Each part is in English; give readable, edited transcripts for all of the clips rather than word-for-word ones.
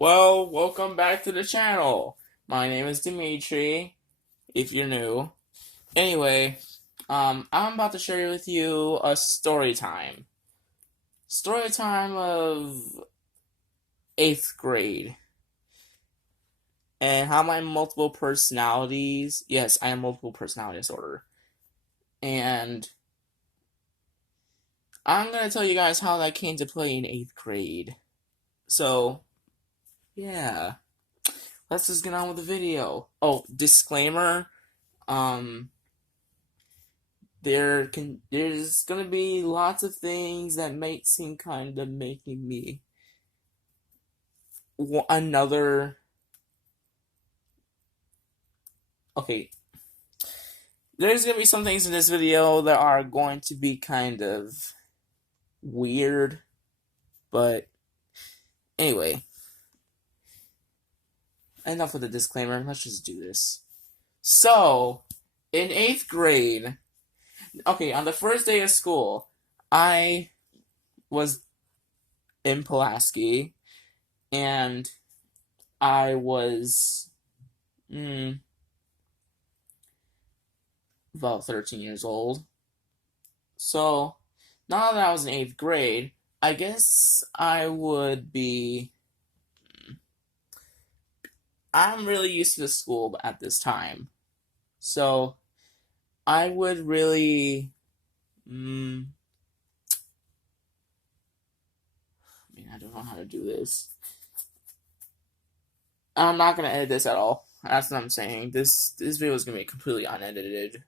Well, welcome back to the channel. My name is Dimitri, if you're new. Anyway, I'm about to share with you a story time. Story time of 8th grade. And how my multiple personalities. Yes, I am multiple personality disorder. And I'm gonna tell you guys how that came to play in 8th grade. So, yeah. Let's just get on with the video. Oh, disclaimer. Um, there's gonna be lots of things that might seem kind of making me another. Okay, there's gonna be some things in this video that are going to be kind of weird, but anyway, enough with the disclaimer. Let's just do this. So, in 8th grade, okay, on the first day of school, I was in Pulaski, and I was about 13 years old. So, now that I was in 8th grade, I guess I would be. I'm really used to the school at this time. So, I would really. I don't know how to do this. I'm not gonna edit this at all. That's what I'm saying. This video is gonna be completely unedited.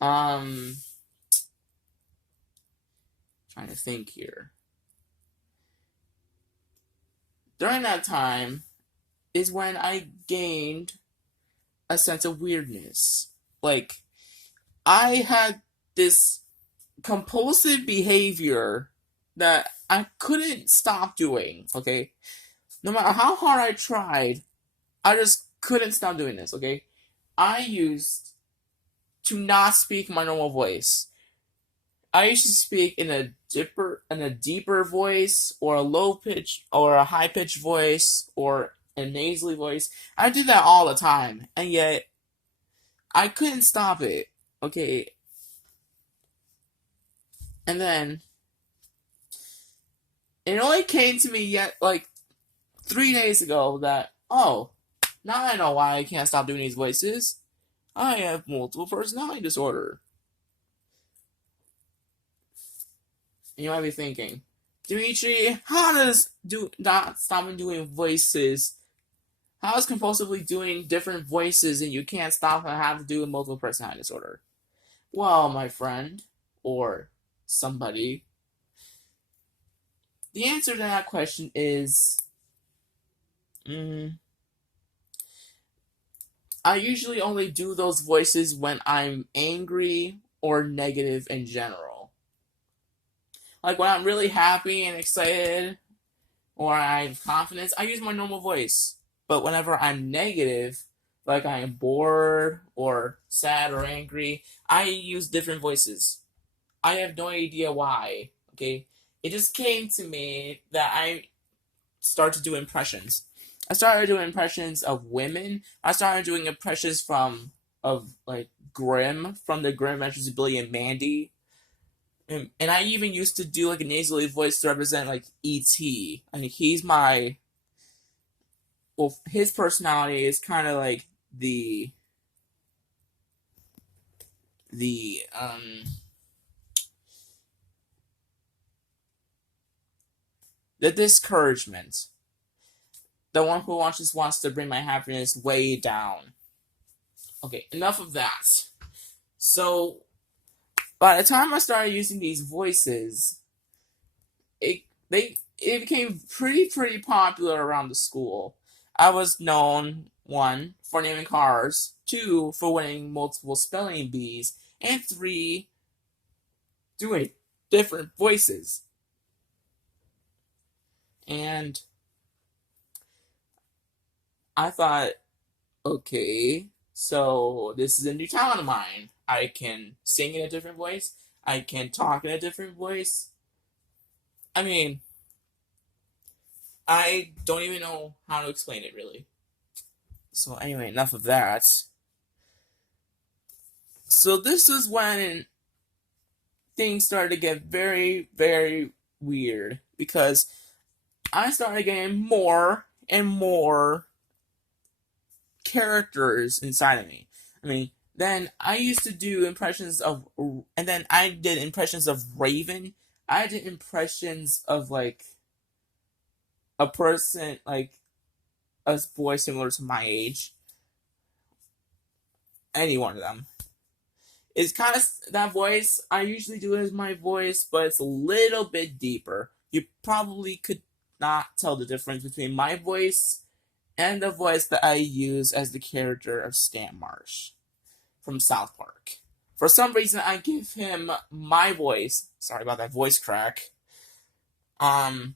Trying to think here. During that time is when I gained a sense of weirdness. Like, I had this compulsive behavior that I couldn't stop doing, okay? No matter how hard I tried, I just couldn't stop doing this, okay? I used to not speak my normal voice. I used to speak in a deeper voice, or a low pitch, or a high pitched voice, or a nasally voice. I do that all the time, and yet I couldn't stop it. Okay, and then it only came to me yet like 3 days ago that now I know why I can't stop doing these voices. I have multiple personality disorder. You might be thinking, Dimitri, how does not stopping doing voices? How is compulsively doing different voices and you can't stop and have to do a multiple personality disorder? Well, my friend, or somebody, the answer to that question is, I usually only do those voices when I'm angry or negative in general. Like when I'm really happy and excited or I have confidence, I use my normal voice. But whenever I'm negative, like I am bored or sad or angry, I use different voices. I have no idea why. Okay, it just came to me that I start to do impressions. I started doing impressions of women. I started doing impressions of like Grimm from the Grimm Adventures of Billy and Mandy. And I even used to do like a nasally voice to represent like E.T. I mean, he's my. Well, his personality is kind of like the the discouragement, the one who just wants to bring my happiness way down. Okay, enough of that. So by the time I started using these voices, it became pretty popular around the school. I was known, one, for naming cars, two, for winning multiple spelling bees, and three, doing different voices. And I thought, okay, so this is a new talent of mine. I can sing in a different voice. I can talk in a different voice. I mean, I don't even know how to explain it really. So anyway, enough of that. So this is when things started to get very, very weird because I started getting more and more characters inside of me. I mean, then I used to do impressions of, and then I did impressions of Raven. I did impressions of like a person, like a boy similar to my age. Any one of them. It's kind of that voice I usually do as my voice, but it's a little bit deeper. You probably could not tell the difference between my voice and the voice that I use as the character of Stan Marsh from South Park. For some reason, I give him my voice. Sorry about that voice crack. For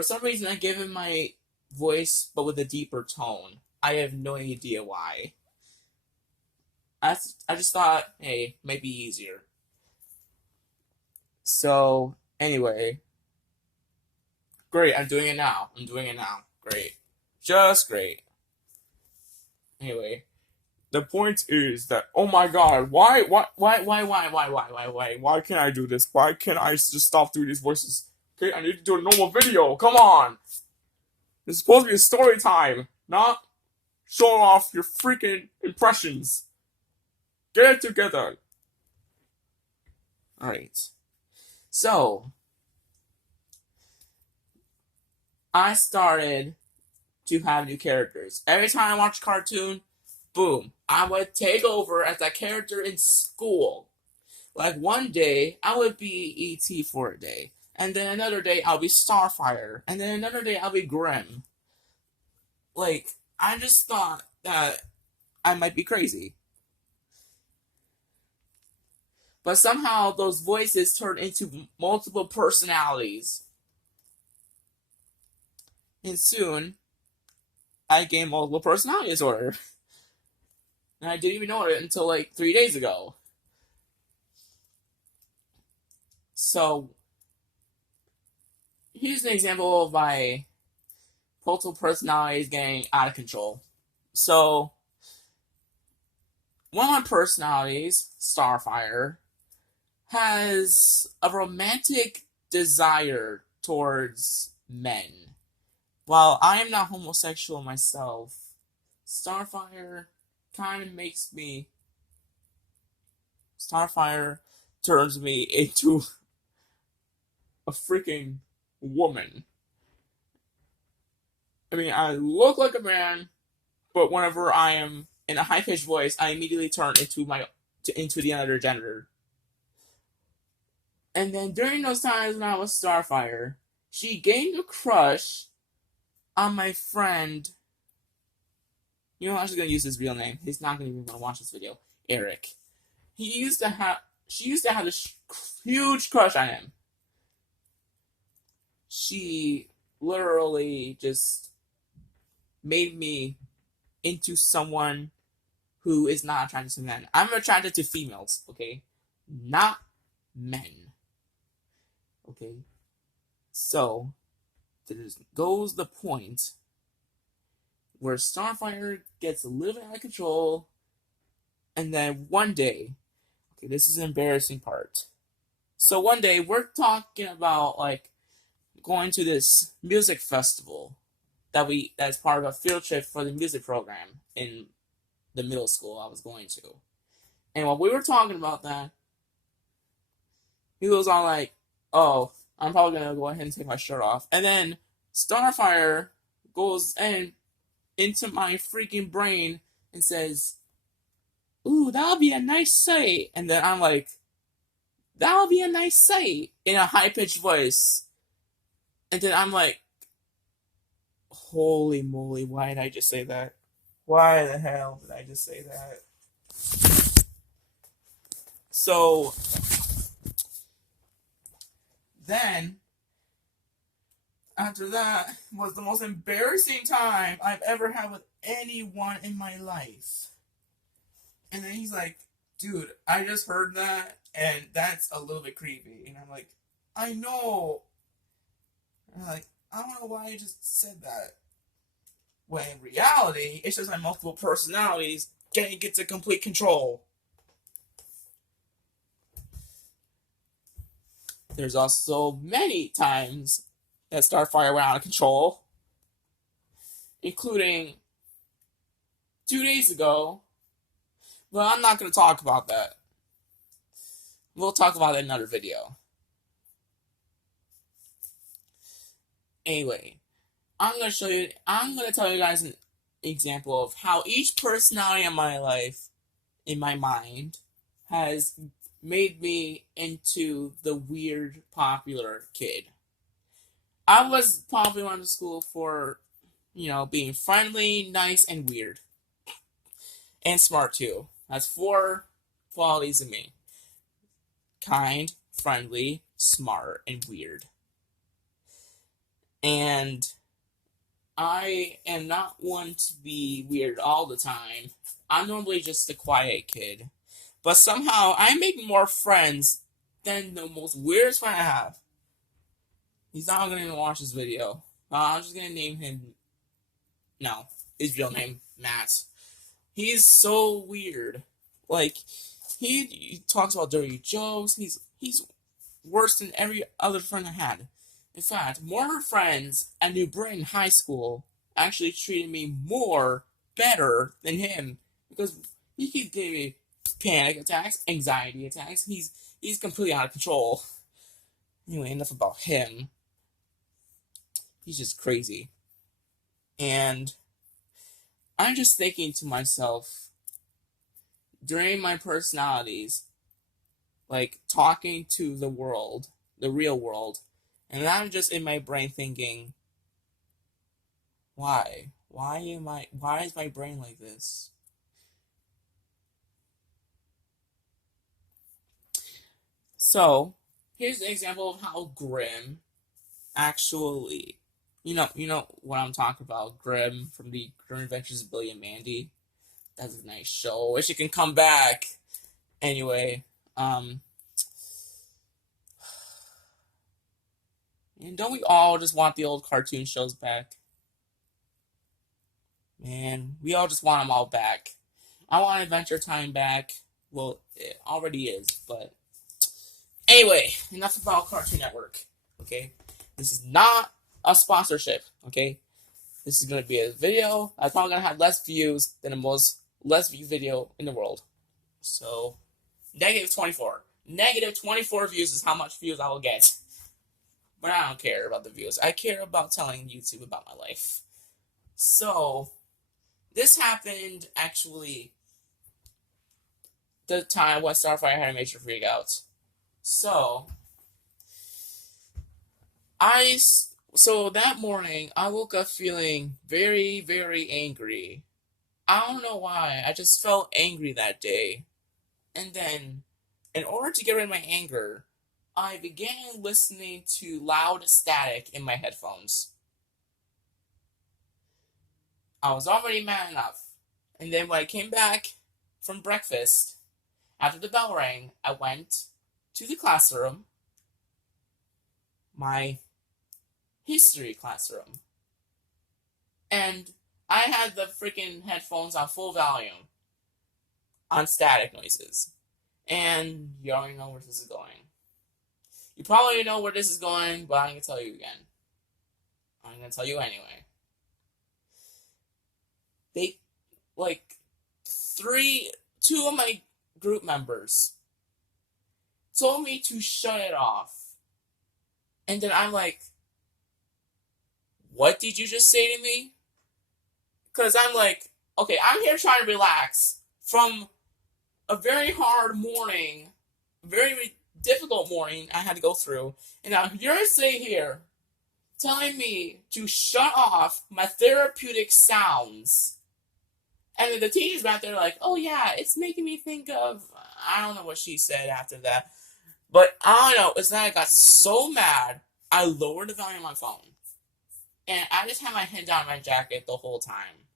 some reason, I give him my voice, but with a deeper tone. I have no idea why. I just thought, hey, might be easier. So, anyway. Great, I'm doing it now. Great. Just great. Anyway. The point is that, oh my god, why can't I do this? Why can't I just stop doing these voices? Okay, I need to do a normal video. Come on. This is supposed to be a story time, not showing off your freaking impressions. Get it together. Alright. So, I started to have new characters. Every time I watch a cartoon, boom, I would take over as that character in school. Like one day, I would be E.T. for a day. And then another day, I'll be Starfire. And then another day, I'll be Grim. Like, I just thought that I might be crazy. But somehow, those voices turned into multiple personalities. And soon, I gained multiple personality disorder. And I didn't even know it until like 3 days ago. So, here's an example of my multiple personalities getting out of control. So, one of my personalities, Starfire, has a romantic desire towards men. While I am not homosexual myself, Starfire kind of makes me. Starfire turns me into a freaking woman. I mean, I look like a man, but whenever I am in a high-pitched voice, I immediately turn into the other gender. And then during those times when I was Starfire, she gained a crush on my friend. You know, I'm just gonna use his real name. He's not gonna even gonna watch this video. Eric. She used to have a huge crush on him. She literally just made me into someone who is not attracted to men. I'm attracted to females, okay? Not men. Okay? So, there goes the point where Starfire gets a little bit out of control, and then one day, okay, this is an embarrassing part. So one day, we're talking about, like, going to this music festival that's part of a field trip for the music program in the middle school I was going to. And while we were talking about that, he goes on like, oh, I'm probably going to go ahead and take my shirt off. And then Starfire goes into my freaking brain and says, ooh, that'll be a nice sight. And then I'm like, that'll be a nice sight in a high-pitched voice. And then I'm like, holy moly, why did I just say that? Why the hell did I just say that? So, then, after that, was the most embarrassing time I've ever had with anyone in my life. And then he's like, dude, I just heard that, and that's a little bit creepy. And I'm like, I know. And I'm like, I don't know why I just said that. When in reality, it's just my multiple personalities getting into complete control. There's also many times that Starfire went out of control, including 2 days ago. But I'm not going to talk about that. We'll talk about it in another video. Anyway, I'm going to tell you guys an example of how each personality in my life, in my mind, has made me into the weird, popular kid. I was popular in school for, being friendly, nice, and weird. And smart, too. That's 4 qualities of me. Kind, friendly, smart, and weird. And I am not one to be weird all the time. I'm normally just a quiet kid. But somehow I make more friends than the most weirdest friend I have. He's not going to even watch this video. I'm just going to name him... No, his real name, Matt. He's so weird. Like, he talks about dirty jokes. He's worse than every other friend I had. In fact, more friends at New Britain High School actually treated me better than him, because he keeps giving me panic attacks, anxiety attacks. He's completely out of control. Anyway, enough about him. He's just crazy. And I'm just thinking to myself, during my personalities, like talking to the world, the real world, and I'm just in my brain thinking, why? Why is my brain like this? So, here's an example of how Grimm actually, you know what I'm talking about, Grimm from the Grim Adventures of Billy and Mandy. That's a nice show. Wish it can come back. Anyway, and don't we all just want the old cartoon shows back? Man, we all just want them all back. I want Adventure Time back. Well, it already is, but... Anyway, enough about Cartoon Network, okay? This is not a sponsorship, okay? This is going to be a video that's probably going to have less views than the most less viewed video in the world. So, -24. -24 views is how much views I will get. But I don't care about the views. I care about telling YouTube about my life. So, this happened, actually, the time when Starfire had a major freak out. So that morning, I woke up feeling very, very angry. I don't know why. I just felt angry that day. And then, in order to get rid of my anger, I began listening to loud static in my headphones. I was already mad enough. And then when I came back from breakfast, after the bell rang, I went to the classroom, my history classroom, and I had the freaking headphones on full volume, on static noises. And you already know where this is going. You probably know where this is going, but I'm going to tell you again. I'm going to tell you anyway. They, two of my group members told me to shut it off. And then I'm like, what did you just say to me? Because I'm like, okay, I'm here trying to relax from a very hard morning, very difficult morning I had to go through. And now you're sitting here telling me to shut off my therapeutic sounds. And then the teacher's back there like, oh yeah, it's making me think of... I don't know what she said after that. But I don't know, it's that I got so mad, I lowered the volume on my phone. And I just had my head down in my jacket the whole time.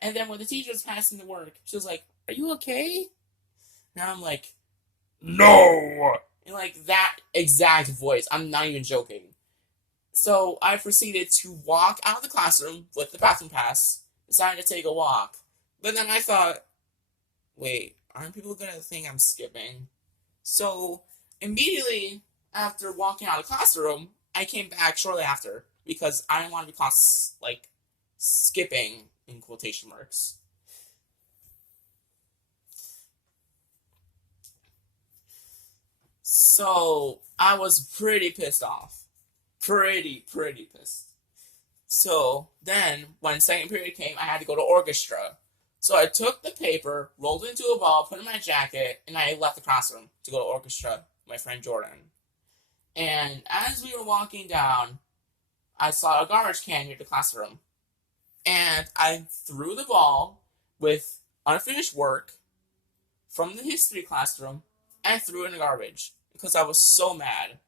And then when the teacher was passing the work, she was like, are you okay? And I'm like, no! In like that exact voice. I'm not even joking. So I proceeded to walk out of the classroom with the bathroom pass, decided to take a walk. But then I thought, wait, aren't people going to think I'm skipping? So immediately after walking out of the classroom, I came back shortly after because I didn't want to be caught like skipping in quotation marks. So I was pretty pissed off. Pretty pissed. So then, when second period came, I had to go to orchestra. So I took the paper, rolled it into a ball, put it in my jacket, and I left the classroom to go to orchestra with my friend Jordan. And as we were walking down, I saw a garbage can near the classroom. And I threw the ball with unfinished work from the history classroom and threw it in the garbage because I was so mad.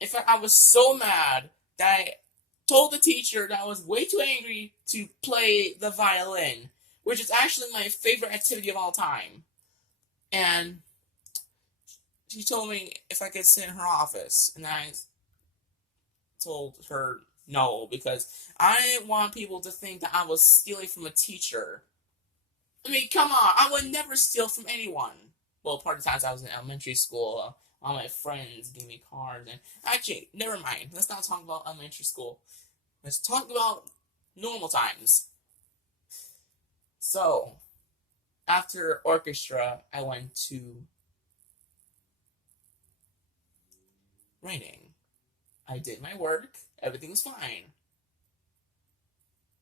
In fact, I was so mad that I told the teacher that I was way too angry to play the violin, which is actually my favorite activity of all time. And she told me if I could sit in her office, and I told her no, because I didn't want people to think that I was stealing from a teacher. I mean, come on, I would never steal from anyone. Well, part of the times I was in elementary school, all my friends gave me cards, and actually, never mind. Let's not talk about elementary school. Let's talk about normal times. So, after orchestra, I went to writing. I did my work. Everything was fine.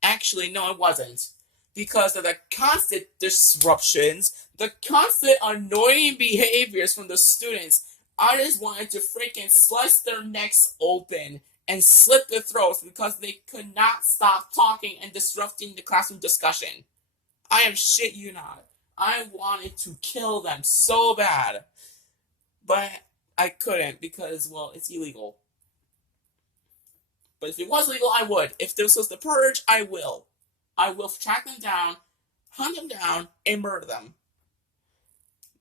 Actually, no, it wasn't. Because of the constant disruptions, the constant annoying behaviors from the students, I just wanted to freaking slice their necks open and slit their throats because they could not stop talking and disrupting the classroom discussion. I am shit you not. I wanted to kill them so bad. But I couldn't because, well, it's illegal. But if it was legal, I would. If this was the purge, I will. I will track them down, hunt them down, and murder them.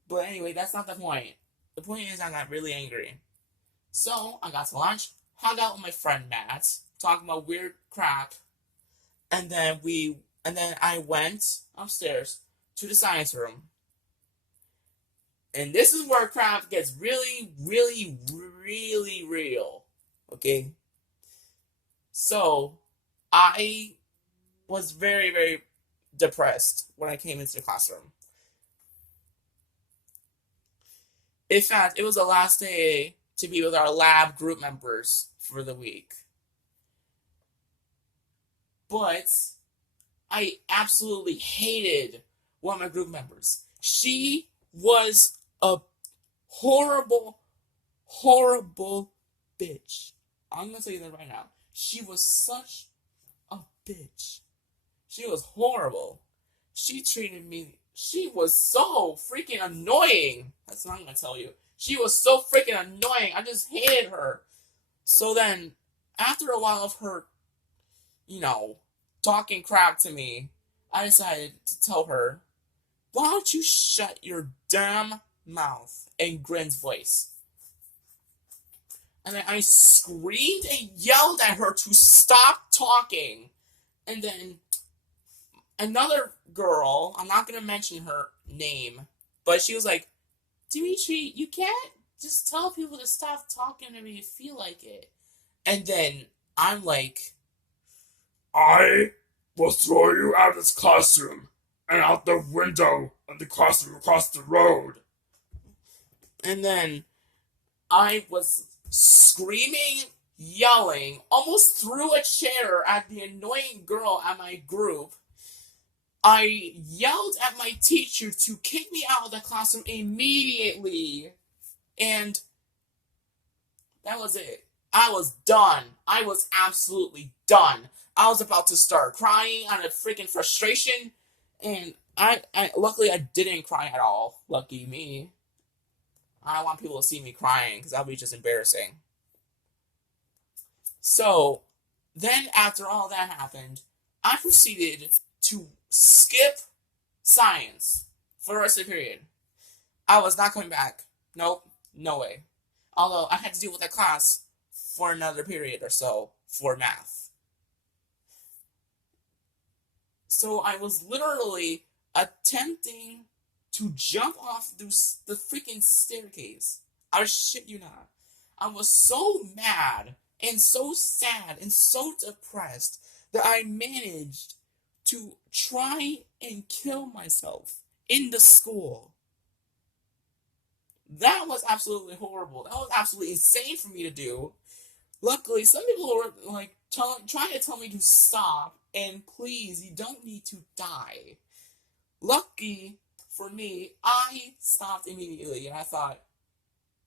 But anyway, that's not the point. The point is I got really angry. So, I got to lunch, hung out with my friend Matt, talking about weird crap, and then I went upstairs to the science room. And this is where crap gets really, really, really real. Okay? So, I was very, very depressed when I came into the classroom. In fact, it was the last day to be with our lab group members for the week. But I absolutely hated one of my group members. She was a horrible, horrible bitch. I'm going to tell you that right now. She was such a bitch. She was horrible. She treated me... She was so freaking annoying. That's what I'm going to tell you. She was so freaking annoying. I just hated her. So then, after a while of her, talking crap to me, I decided to tell her, why don't you shut your damn mouth? In Grin's voice. And then I screamed and yelled at her to stop talking. And then another girl, I'm not going to mention her name, but she was like, Dimitri, you can't just tell people to stop talking whenever you feel like it. And then I'm like, I will throw you out of this classroom and out the window of the classroom across the road. And then I was screaming, yelling, almost threw a chair at the annoying girl at my group. I yelled at my teacher to kick me out of the classroom immediately. And that was it. I was done. I was absolutely done. I was about to start crying out of freaking frustration. And I luckily I didn't cry at all. Lucky me. I don't want people to see me crying because that would be just embarrassing. So, then after all that happened, I proceeded to skip science for the rest of the period. I was not coming back. Nope, no way. Although I had to deal with that class for another period or so for math. So I was literally attempting to jump off the freaking staircase. I shit you not. I was so mad and so sad and so depressed that I managed to try and kill myself in the school. That was absolutely horrible. That was absolutely insane for me to do. Luckily, some people were like trying to tell me to stop and please, you don't need to die. Lucky for me, I stopped immediately and I thought,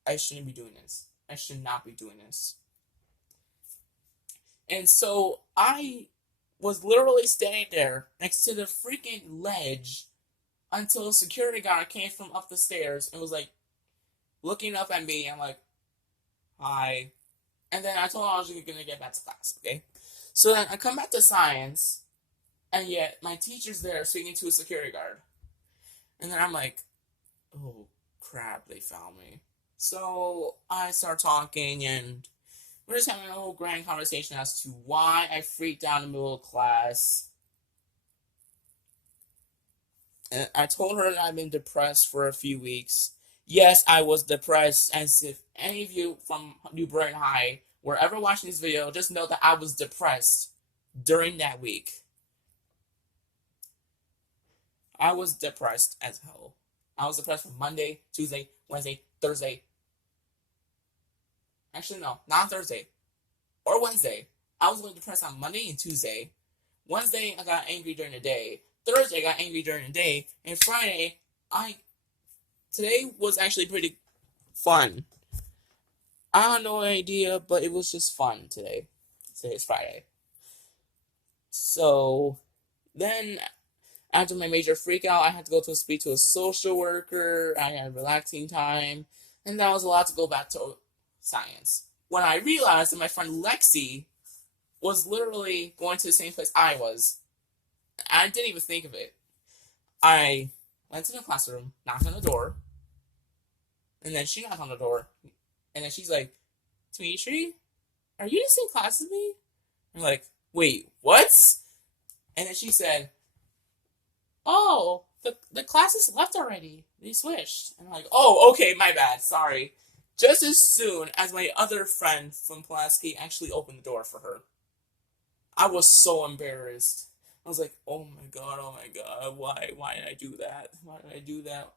I shouldn't be doing this. I should not be doing this. And so I was literally standing there next to the freaking ledge until a security guard came from up the stairs and was like looking up at me and like, hi. And then I told him I was going to get back to class, okay? So then I come back to science, and yet my teacher's there speaking to a security guard. And then I'm like, oh, crap, they found me. So I start talking, and we're just having a whole grand conversation as to why I freaked out in the middle of class. And I told her that I've been depressed for a few weeks. Yes, I was depressed, as if any of you from New Britain High were ever watching this video, just know that I was depressed during that week. I was depressed as hell. I was depressed from Monday, Tuesday, Wednesday, Thursday. Actually, no, not Thursday. Or Wednesday. I was really depressed on Monday and Tuesday. Wednesday, I got angry during the day. Thursday, I got angry during the day. And Friday, today was actually pretty fun. I have no idea, but it was just fun today. Today's Friday. So, then, after my major freak out, I had to go to speak to a social worker. I had relaxing time. And that was a lot to go back to science. When I realized that my friend Lexi was literally going to the same place I was. I didn't even think of it. I went to the classroom, knocked on the door, and then she knocked on the door, and then she's like, Dimitri, are you in the same class as me? I'm like, wait, what? And then she said, oh, the classes left already. They switched. And I'm like, oh, okay, my bad, sorry. Just as soon as my other friend from Pulaski actually opened the door for her. I was so embarrassed. I was like, oh my god, why did I do that? Why did I do that?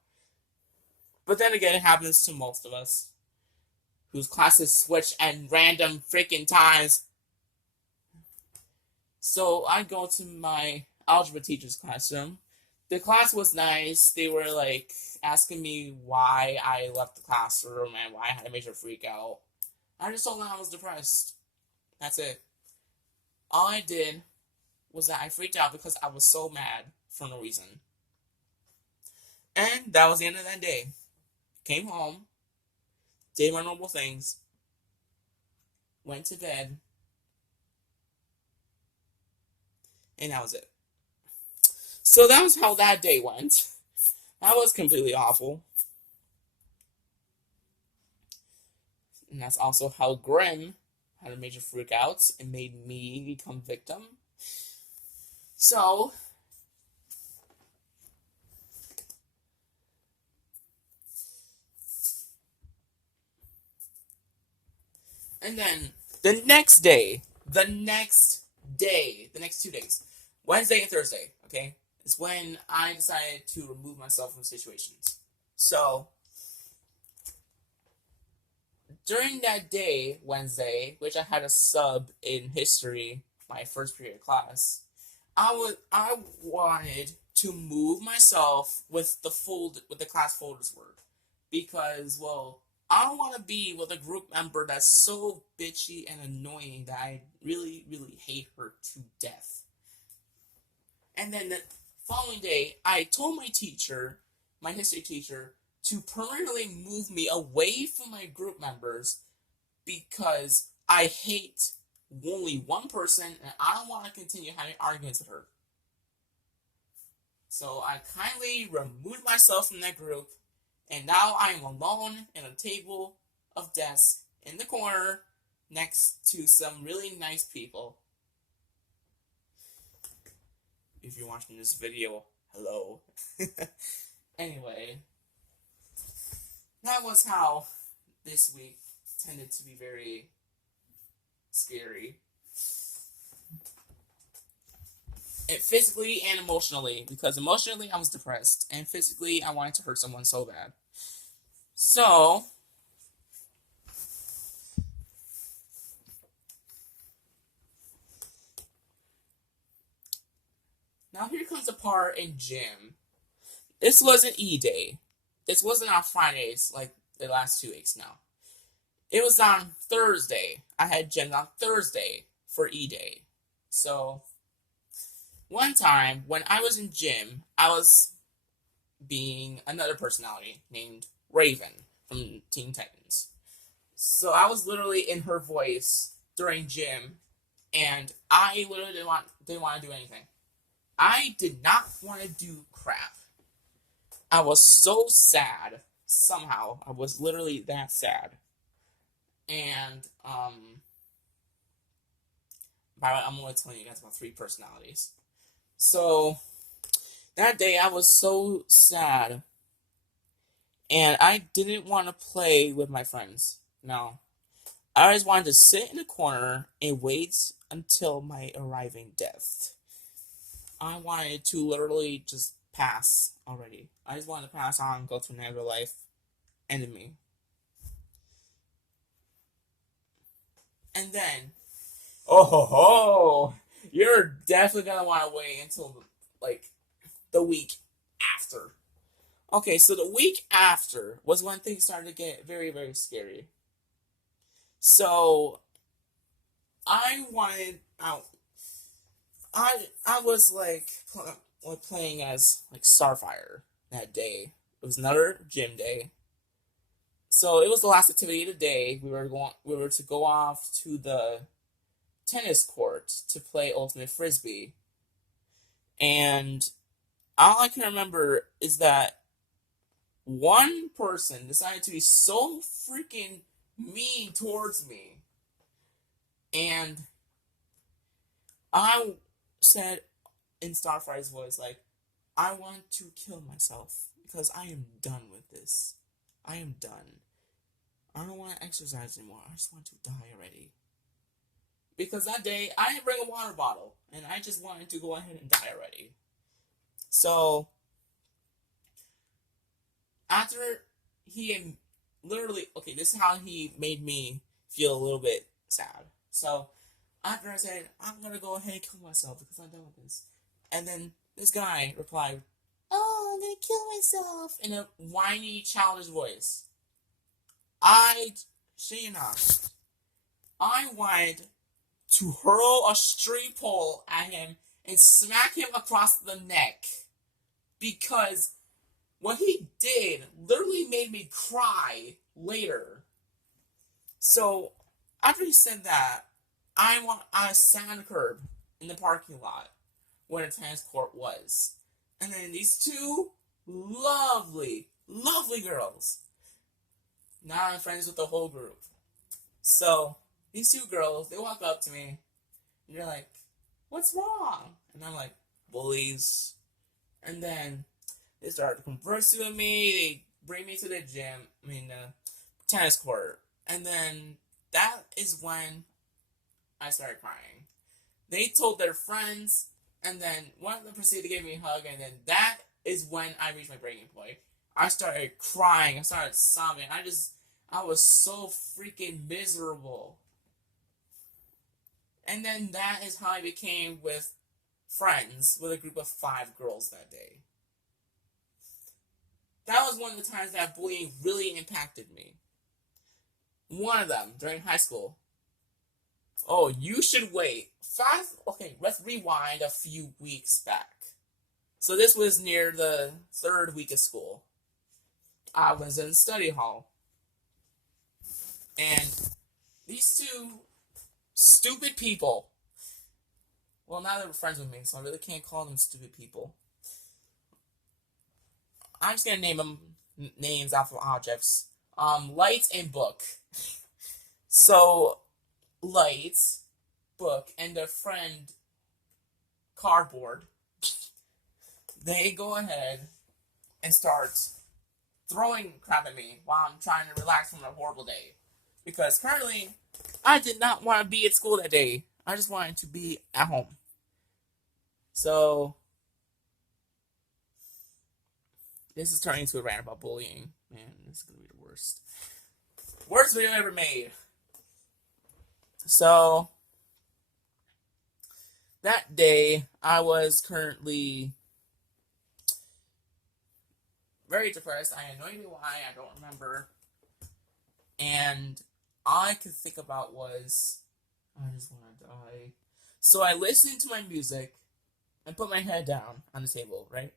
But then again, it happens to most of us, whose classes switch at random freaking times. So I go to my algebra teacher's classroom. The class was nice. They were like asking me why I left the classroom and why I had a major freak out. I just told them I was depressed. That's it. All I did was that I freaked out because I was so mad for no reason. And that was the end of that day. Came home, did my normal things, went to bed, and that was it. So that was how that day went. That was completely awful. And that's also how Grim had a major freak out and made me become victim. So, and then the next 2 days, Wednesday and Thursday, okay, is when I decided to remove myself from situations. So, during that day, Wednesday, which I had a sub in history, my first period class, I wanted to move myself with the class folders were, because, well, I don't want to be with a group member that's so bitchy and annoying that I really, really hate her to death. And then the following day, I told my teacher, my history teacher, to permanently move me away from my group members because I hate only one person and I don't want to continue having arguments with her. So I kindly removed myself from that group, and now I am alone in a table of desk in the corner next to some really nice people. If you're watching this video, hello. Anyway, that was how this week tended to be very scary. And physically and emotionally, because emotionally I was depressed, and physically I wanted to hurt someone so bad. So, now here comes the part in gym. This wasn't E-Day. This wasn't on Fridays like the last 2 weeks now. It was on Thursday. I had gym on Thursday for E-Day. So, one time when I was in gym, I was being another personality named Raven from Teen Titans. So I was literally in her voice during gym, and I literally didn't want to do anything. I did not want to do crap. I was so sad. Somehow, I was literally that sad. And, by the way, I'm only telling you guys about 3 personalities. So, that day I was so sad. And I didn't want to play with my friends. No. I just wanted to sit in a corner and wait until my arriving death. I wanted to literally just pass already. I just wanted to pass on, go to another life, ended me. And then, oh ho ho, you're definitely gonna want to wait until like the week after. Okay, so the week after was when things started to get very, very scary. So I wanted out. I was like playing as like Starfire that day. It was another gym day. So it was the last activity of the day. We were to go off to the tennis court to play ultimate frisbee. And all I can remember is that one person decided to be so freaking mean towards me. And I said in Starfire's voice, like, I want to kill myself because I am done with this. I am done. I don't want to exercise anymore. I just want to die already. Because that day, I didn't bring a water bottle, and I just wanted to go ahead and die already. So, after he literally, okay, this is how he made me feel a little bit sad. So, after I said, I'm going to go ahead and kill myself because I'm done with this. And then this guy replied, oh, I'm going to kill myself, in a whiny, childish voice. Shit you not, I wanted to hurl a straight pole at him and smack him across the neck. Because what he did literally made me cry later. So, after he said that, I sat on the curb in the parking lot where the tennis court was. And then these 2 lovely, lovely girls. Now I'm friends with the whole group. So, these 2 girls, they walk up to me, and they're like, what's wrong? And I'm like, bullies. And then they start conversing with me, they bring me to the tennis court. And then that is when I started crying. They told their friends, and then one of them proceeded to give me a hug, and then that is when I reached my breaking point. I started crying, I started sobbing, I was so freaking miserable. And then that is how I became friends with a group of 5 girls that day. That was one of the times that bullying really impacted me. One of them, during high school. Oh, you should wait. Okay, let's rewind a few weeks back. So this was near the 3rd week of school. I was in study hall. And these 2 stupid people, well, now they were friends with me, so I really can't call them stupid people. I'm just going to name them names off of objects. Light and Book. So, Lights, Book, and their friend Cardboard, they go ahead and start throwing crap at me while I'm trying to relax from a horrible day. Because currently, I did not want to be at school that day. I just wanted to be at home. So, this is turning into a rant about bullying. Man, this is going to be the worst. Worst video ever made. So, that day, I was currently very depressed. I had no idea why. I don't remember. And all I could think about was, I just want to die. So I listened to my music and put my head down on the table, right?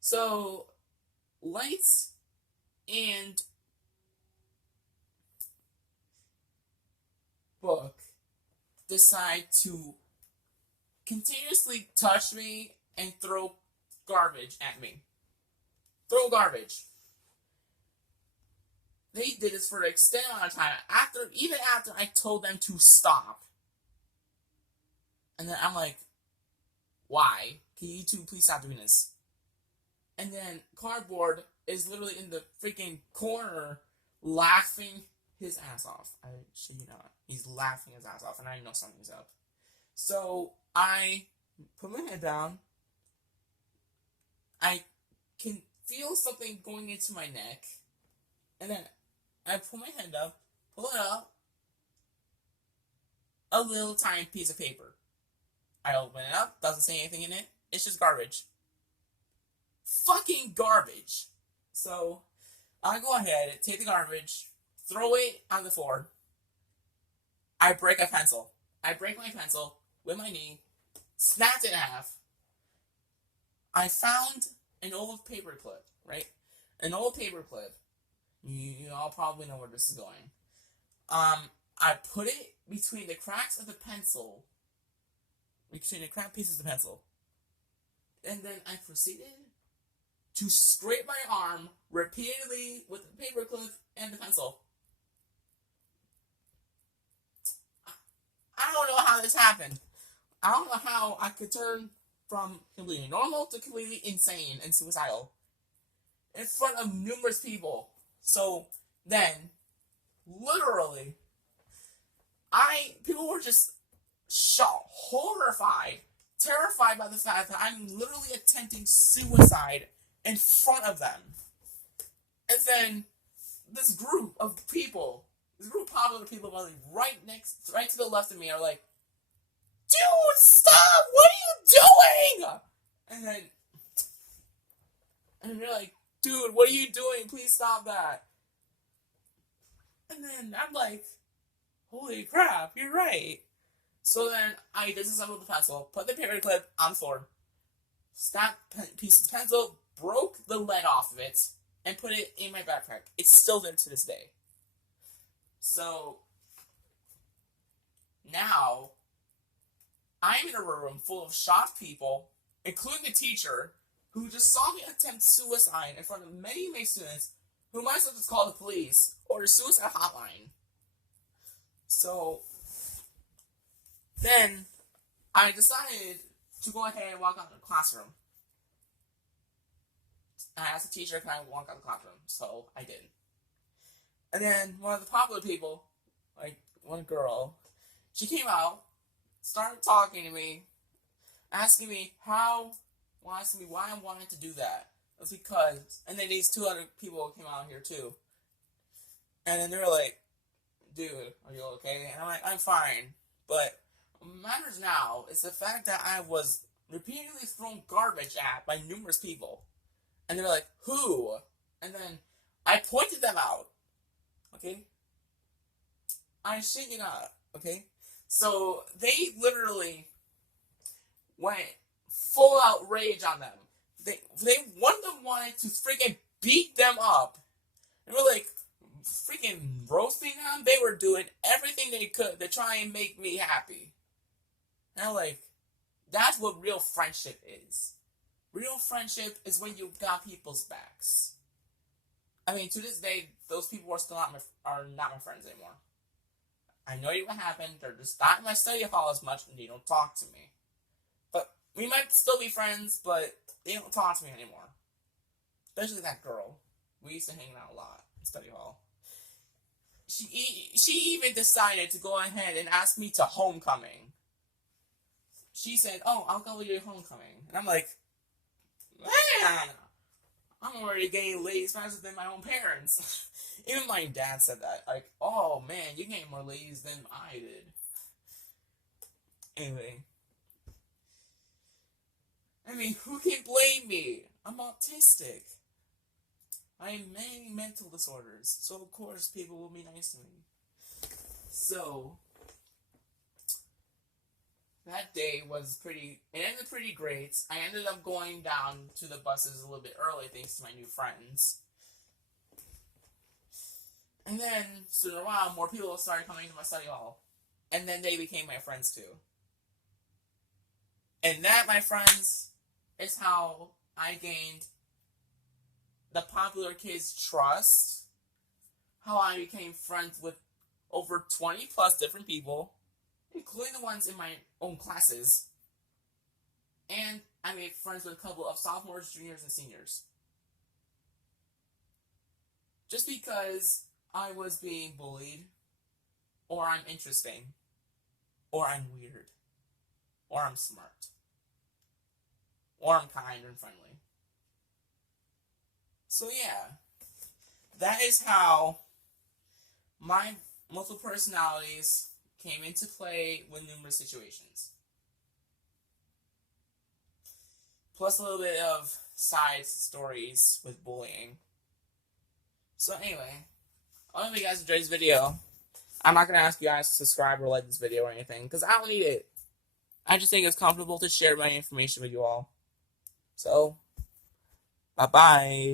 So, Lights and Book decide to continuously touch me and throw garbage at me. Throw garbage. They did this for an extended amount of time, even after I told them to stop. And then I'm like, why? Can you two please stop doing this? And then Cardboard is literally in the freaking corner laughing his ass off. I shit you not. He's laughing his ass off, and I know something's up. So I put my head down. I can feel something going into my neck. And then I pull my hand up, pull it up. A little tiny piece of paper. I open it up, doesn't say anything in it. It's just garbage. Fucking garbage. So, I go ahead, take the garbage, throw it on the floor. I break a pencil. I break my pencil with my knee, snapped it in half. I found an old paper clip, right? An old paper clip. You all probably know where this is going. I put it between the cracks of the pencil, between the cracked pieces of the pencil, and then I proceeded to scrape my arm repeatedly with the paper clip and the pencil. I don't know how this happened. I don't know how I could turn from completely normal to completely insane and suicidal in front of numerous people. So then, literally, people were just shocked, horrified, terrified by the fact that I'm literally attempting suicide in front of them. And then this group of people, this group of popular people right to the left of me are like, dude, stop! What are you doing? And they're like, dude, what are you doing? Please stop that. And then I'm like, holy crap, you're right. So then I disassembled the pencil, put the paper clip on the floor, snapped pieces of pencil, broke the lead off of it, and put it in my backpack. It's still there to this day. So now I'm in a room full of shocked people, including the teacher, who just saw me attempt suicide in front of many students who might as well just call the police or the suicide hotline. So then I decided to go ahead and walk out of the classroom. I asked the teacher, can I walk out of the classroom? So I did. And then one of the popular people, like one girl, she came out, started talking to me, asking me why I wanted to do that. It was because, and then these two other people came out here too. And then they were like, dude, are you okay? And I'm like, I'm fine. But what matters now is the fact that I was repeatedly thrown garbage at by numerous people. And they were like, who? And then I pointed them out. Okay? I shit you not. Okay? So they literally went full out rage on them. One of them wanted to freaking beat them up. They were like freaking roasting them. They were doing everything they could to try and make me happy. And I'm like, that's what real friendship is. Real friendship is when you got people's backs. I mean, to this day, those people are not my friends anymore. I know what happened. They're just not in my study hall as much, and they don't talk to me. But we might still be friends, but they don't talk to me anymore. Especially that girl. We used to hang out a lot in study hall. She even decided to go ahead and ask me to homecoming. She said, "Oh, I'll go to your homecoming," and I'm like, "Man, I'm already getting ladies faster than my own parents." Even my dad said that. Like, "Oh man, you getting more ladies than I did." Anyway, I mean, who can blame me? I'm autistic. I have many mental disorders, so of course people will be nice to me. So, that day it ended pretty great. I ended up going down to the buses a little bit early thanks to my new friends. And then, sooner or while, more people started coming to my study hall. And then they became my friends too. And that, my friends, is how I gained the popular kids' trust. How I became friends with over 20 plus different people, including the ones in my own classes. And I made friends with a couple of sophomores, juniors, and seniors. Just because I was being bullied, or I'm interesting, or I'm weird, or I'm smart, or I'm kind and friendly. So yeah, that is how my multiple personalities came into play with numerous situations. Plus a little bit of side stories with bullying. So anyway, I hope you guys enjoyed this video. I'm not going to ask you guys to subscribe or like this video or anything, because I don't need it. I just think it's comfortable to share my information with you all. So, bye-bye.